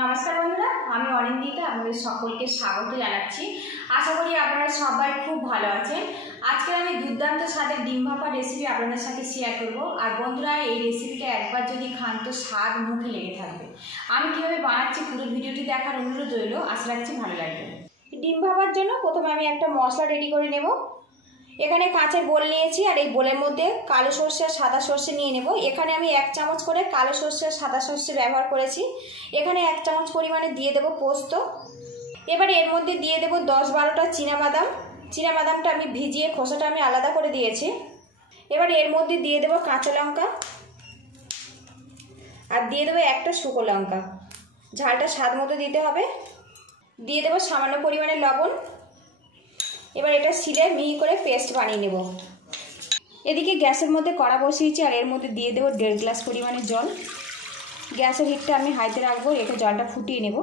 নমস্কার বন্ধুরা, আমি অনিন্দিতা আপনাদের সকলকে স্বাগত জানাচ্ছি। আশা করি আপনারা সবাই খুব ভালো আছেন। আজকে আমি দুর্দান্ত স্বাদের ডিম ভাপা রেসিপি আপনাদের সাথে শেয়ার করব। আর বন্ধুরা, এই রেসিপিটা একবার যদি খান তো স্বাদ মুখে লেগে থাকবে। আমি কীভাবে বানাচ্ছি পুরো ভিডিওটি দেখার অনুরোধ রইল, আশা রাখছি ভালো লাগবে। ডিম ভাপার জন্য প্রথমে আমি একটা মশলা রেডি করে নেব। এখানে কাঁচের বোল নিয়েছি আর এই বোলের মধ্যে কালো সর্ষে আর সাদা সর্ষে নিয়ে নেব। এখানে আমি 1 চামচ করে কালো সর্ষে আর সাদা সর্ষে ব্যবহার করেছি। এখানে 1 চামচ পরিমাণে দিয়ে দেব পোস্ত। এবার এর মধ্যে দিয়ে দেব 10-12টা চীনাবাদাম। চীনাবাদামটা আমি ভিজিয়ে খোসাটা আমি আলাদা করে দিয়েছি। এবার এর মধ্যে দিয়ে দেব কাঁচা লঙ্কা আর দিয়ে দেবো একটা শুকনো লঙ্কা। ঝালটা স্বাদ মতো দিতে হবে। দিয়ে দেব সামান্য পরিমাণে লবণ। এবার এটা শিলে মিহি করে পেস্ট বানিয়ে নেব। এদিকে গ্যাসের মধ্যে কড়া বসিয়েছি আর এর মধ্যে দিয়ে দেবো 1.5 গ্লাস পরিমাণে জল। গ্যাসের হিটটা আমি হাইতে রাখবো, রেখে জলটা ফুটিয়ে নেব।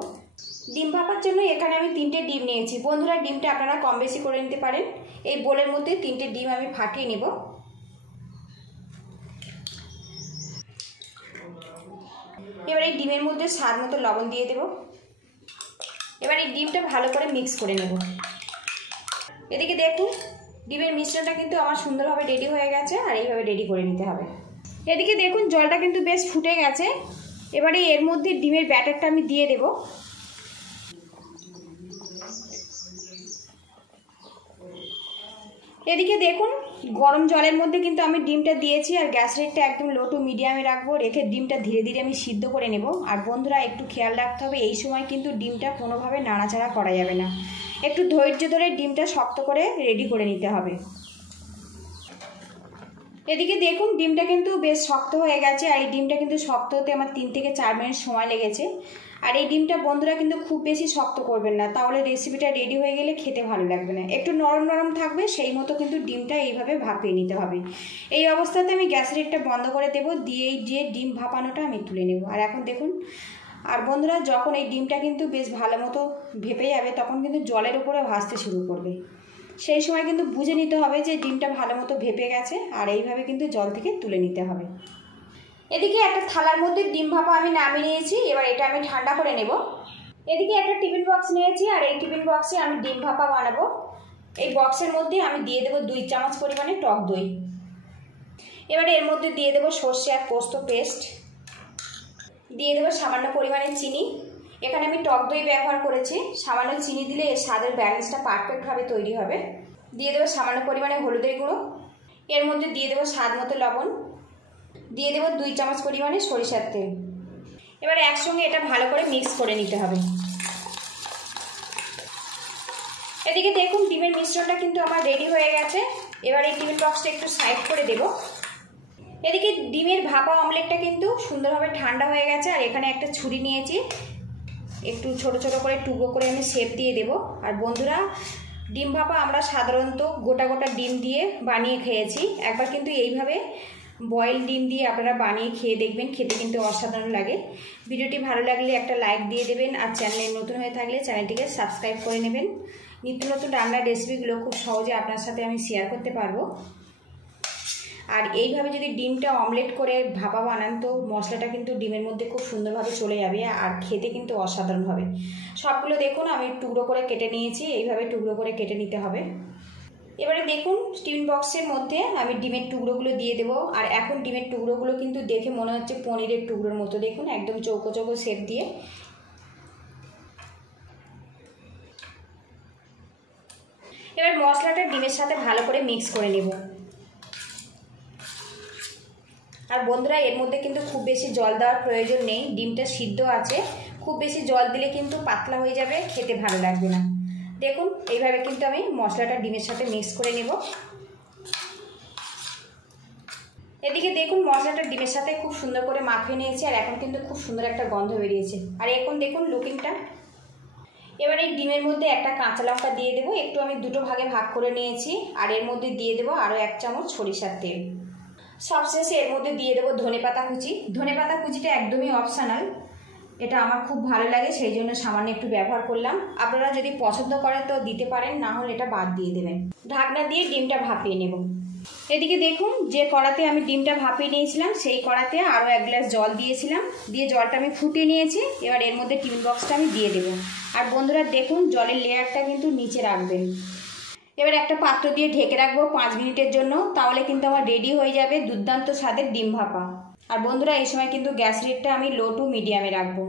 ডিম ভাপার জন্য এখানে আমি 3টে ডিম নিয়েছি। বন্ধুরা, ডিমটা আপনারা কম বেশি করে নিতে পারেন। এই বোলের মধ্যে 3টে ডিম আমি ফাটিয়ে নেব। এবার এই ডিমের মধ্যে স্বাদ মতো লবণ দিয়ে দেব। এবার এই ডিমটা ভালো করে মিক্স করে নেব। এদিকে দেখুন, ডিমের মিশ্রণটা কিন্তু আমার সুন্দরভাবে রেডি হয়ে গেছে আর এইভাবে রেডি করে নিতে হবে। এদিকে দেখুন, জলটা কিন্তু বেশ ফুটে গেছে। এবারে এর মধ্যে ডিমের ব্যাটারটা আমি দিয়ে দেব। এদিকে দেখুন, গরম জলের মধ্যে কিন্তু আমি ডিমটা দিয়েছি আর গ্যাস রেটটা একদম লো টু মিডিয়ামে রাখবো, রেখে ডিমটা ধীরে ধীরে আমি সিদ্ধ করে নেব। আর বন্ধুরা, একটু খেয়াল রাখতে হবে, এই সময় কিন্তু ডিমটা কোনোভাবে নাড়াচাড়া করা যাবে না। একটু ধৈর্য ধরে ডিমটা শক্ত করে রেডি করে নিতে হবে। এদিকে দেখুন, ডিমটা কিন্তু বেশ শক্ত হয়ে গেছে আর এই ডিমটা কিন্তু শক্ত হতে আমার 3 থেকে 4 মিনিট সময় লেগেছে। আর এই ডিমটা বন্ধুরা কিন্তু খুব বেশি শক্ত করবেন না, তাহলে রেসিপিটা রেডি হয়ে গেলে খেতে ভালো লাগবে না। একটু নরম নরম থাকবে, সেই মতো কিন্তু ডিমটা এইভাবে ভাপিয়ে নিতে হবে। এই অবস্থাতে আমি গ্যাস রেটটা বন্ধ করে দেবো, দিয়ে যে ডিম ভাপানোটা আমি তুলে নেব। আর এখন দেখুন, আর বন্ধুরা, যখন এই ডিমটা কিন্তু বেশ ভালো মতো ভেপে যাবে তখন কিন্তু জলের উপরে ভাসতে শুরু করবে। সেই সময় কিন্তু বুঝে নিতে হবে যে ডিমটা ভালো মতো ভেপে গেছে আর এইভাবে কিন্তু জল থেকে তুলে নিতে হবে। এদিকে একটা থালার মধ্যে ডিম ভাপা আমি নামিয়ে নিয়েছি। এবার এটা আমি ঠান্ডা করে নেব। এদিকে একটা টিফিন বক্স নিয়েছি আর এই টিফিন বক্সে আমি ডিম ভাপা বানাবো। এই বক্সের মধ্যে আমি দিয়ে দেবো 2 চামচ পরিমাণে টক দই। এবারে এর মধ্যে দিয়ে দেবো সর্ষে আর পোস্ত পেস্ট। দিয়ে দেবো সামান্য পরিমাণে চিনি। এখানে আমি টক দই ব্যবহার করেছি, সামান্য চিনি দিলে এর স্বাদের ব্যালেন্সটা পারফেক্টভাবে তৈরি হবে। দিয়ে দেবো সামান্য পরিমাণে হলুদের গুঁড়ো। এর মধ্যে দিয়ে দেবো স্বাদ মতো লবণ। দিয়ে দেবো 2 চামচ পরিমাণে সরিষার তেল। এবার একসঙ্গে এটা ভালো করে মিক্স করে নিতে হবে। এদিকে দেখুন, ডিমের মিশ্রণটা কিন্তু আমার রেডি হয়ে গেছে। এবার এই টিফিন বক্সটা একটু সাইড করে দেব। এদিকে ডিমের ভাপা অমলেটটা কিন্তু সুন্দরভাবে ঠান্ডা হয়ে গেছে আর এখানে একটা ছুরি নিয়েছি, একটু ছোট ছোট করে টুকরো করে আমি শেপ দিয়ে দেব। আর বন্ধুরা, ডিম ভাপা আমরা সাধারণত গোটা গোটা ডিম দিয়ে বানিয়ে খেয়েছি। একবার কিন্তু এইভাবে বয়েল ডিম দিয়ে আপনারা বানিয়ে খেয়ে দেখবেন, খেতে কিন্তু অসাধারণ লাগে। ভিডিওটি ভালো লাগলে একটা লাইক দিয়ে দেবেন আর চ্যানেলে নতুন হয়ে থাকলে চ্যানেলটিকে সাবস্ক্রাইব করে নেবেন। নিত্য নতুন রান্নার রেসিপিগুলো খুব সহজে আপনার সাথে আমি শেয়ার করতে পারবো। আর এইভাবে যদি ডিমটা অমলেট করে ভাপা বানান তো মশলাটা কিন্তু ডিমের মধ্যে খুব সুন্দরভাবে চলে যাবে আর খেতে কিন্তু অসাধারণ হবে। সবগুলো দেখুন আমি টুকরো করে কেটে নিয়েছি, এইভাবে টুকরো করে কেটে নিতে হবে। এবারে দেখুন, টিফিন বক্সের মধ্যে আমি ডিমের টুকরোগুলো দিয়ে দেবো। আর এখন ডিমের টুকরোগুলো কিন্তু দেখে মনে হচ্ছে পনিরের টুকরোর মতো। দেখুন, একদম চৌকো চৌকো শেপ দিয়ে। এবার মশলাটা ডিমের সাথে ভালো করে মিক্স করে নেব। আর বন্ধুরা, এর মধ্যে কিন্তু খুব বেশি জল দেওয়ার প্রয়োজন নেই, ডিমটা সিদ্ধ আছে। খুব বেশি জল দিলে কিন্তু পাতলা হয়ে যাবে, খেতে ভালো লাগবে না। দেখুন, এইভাবে কিন্তু আমি মশলাটা ডিমের সাথে মিক্স করে নেব। এদিকে দেখুন, মশলাটা ডিমের সাথে খুব সুন্দর করে মাখিয়ে নিয়েছি আর এখন কিন্তু খুব সুন্দর একটা গন্ধ বেরিয়েছে। আর এখন দেখুন লুকিংটা। এবার এই ডিমের মধ্যে একটা কাঁচা লঙ্কা দিয়ে দেবো, একটু আমি 2টো ভাগে ভাগ করে নিয়েছি। আর এর মধ্যে দিয়ে দেবো আরও 1 চামচ সরিষার তেল। সবশেষে এর মধ্যে দিয়ে দেবো ধনেপাতা কুচি। ধনেপাতা কুচিটা একদমই অপশনাল, এটা আমার খুব ভালো লাগে সেই জন্য সামান্য একটু ব্যবহার করলাম। আপনারা যদি পছন্দ করেন তো দিতে পারেন, না হলে এটা বাদ দিয়ে দেবেন। ঢাকনা দিয়ে ডিমটা ভাপিয়ে নেব। এদিকে দেখুন, যে কড়াতে আমি ডিমটা ভাপিয়ে নিয়েছিলাম সেই কড়াতে আরও 1 গ্লাস জল দিয়েছিলাম, দিয়ে জলটা আমি ফুটিয়ে নিয়েছি। এবার এর মধ্যে টিফিন বক্সটা আমি দিয়ে দেবো। আর বন্ধুরা দেখুন, জলের লেয়ারটা কিন্তু নিচে রাখবেন। এবার একটা পাত্র দিয়ে ঢেকে রাখবো 5 মিনিটের জন্য, তাহলে কিন্তু আমার রেডি হয়ে যাবে দুর্দান্ত স্বাদের ডিম ভাপা। আর বন্ধুরা এই সময় কিন্তু গ্যাস রেটটা আমি লো টু মিডিয়ামে রাখবো।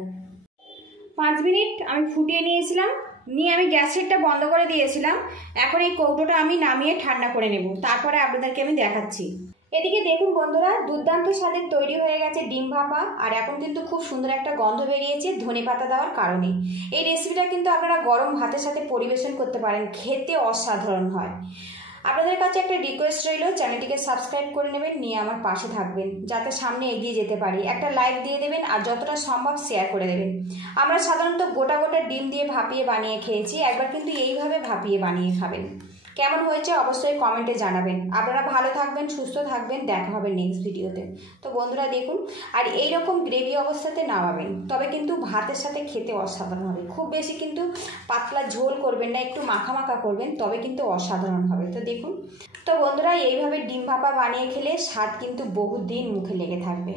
5 মিনিট আমি ফুটিয়ে নিয়েছিলাম, নিয়ে আমি গ্যাস রেটটা বন্ধ করে দিয়েছিলাম। এখন এই কৌটোটা আমি নামিয়ে ঠান্ডা করে নেব, তারপরে আপনাদেরকে আমি দেখাচ্ছি। এদিকে দেখুন বন্ধুরা, দুর্দান্ত স্বাদের তৈরি হয়ে গেছে ডিম ভাপা। আর এখন কিন্তু খুব সুন্দর একটা গন্ধ বেরিয়েছে ধনেপাতা দেওয়ার কারণে। এই রেসিপিটা কিন্তু আপনারা গরম ভাতের সাথে পরিবেশন করতে পারেন, খেতে অসাধারণ হয়। আপনাদের কাছে একটা রিকোয়েস্ট রইল, চ্যানেলটিকে সাবস্ক্রাইব করে নেবেন, নিয়ে আমার পাশে থাকবেন যাতে সামনে এগিয়ে যেতে পারি। একটা লাইক দিয়ে দেবেন আর যতটা সম্ভব শেয়ার করে দেবেন। আমরা সাধারণত গোটা গোটা ডিম দিয়ে ভাপিয়ে বানিয়ে খেয়েছি, একবার কিন্তু এইভাবে ভাপিয়ে বানিয়ে খাবেন। কেমন হয়েছে অবশ্যই কমেন্টে জানাবেন। আপনারা ভালো থাকবেন, সুস্থ থাকবেন, দেখা হবে নেক্সট ভিডিওতে। তো বন্ধুরা দেখুন, আর এই রকম গ্রেভি অবস্থাতে নামাবেন, তবে কিন্তু ভাতের সাথে খেতে অসাধারণ হবে। খুব বেশি কিন্তু পাতলা ঝোল করবেন না, একটু মাখা মাখা করবেন, তবে কিন্তু অসাধারণ হবে। তো দেখুন, তো বন্ধুরা এইভাবে ডিম ভাপা বানিয়ে খেলে স্বাদ কিন্তু বহুদিন মুখে লেগে থাকবে।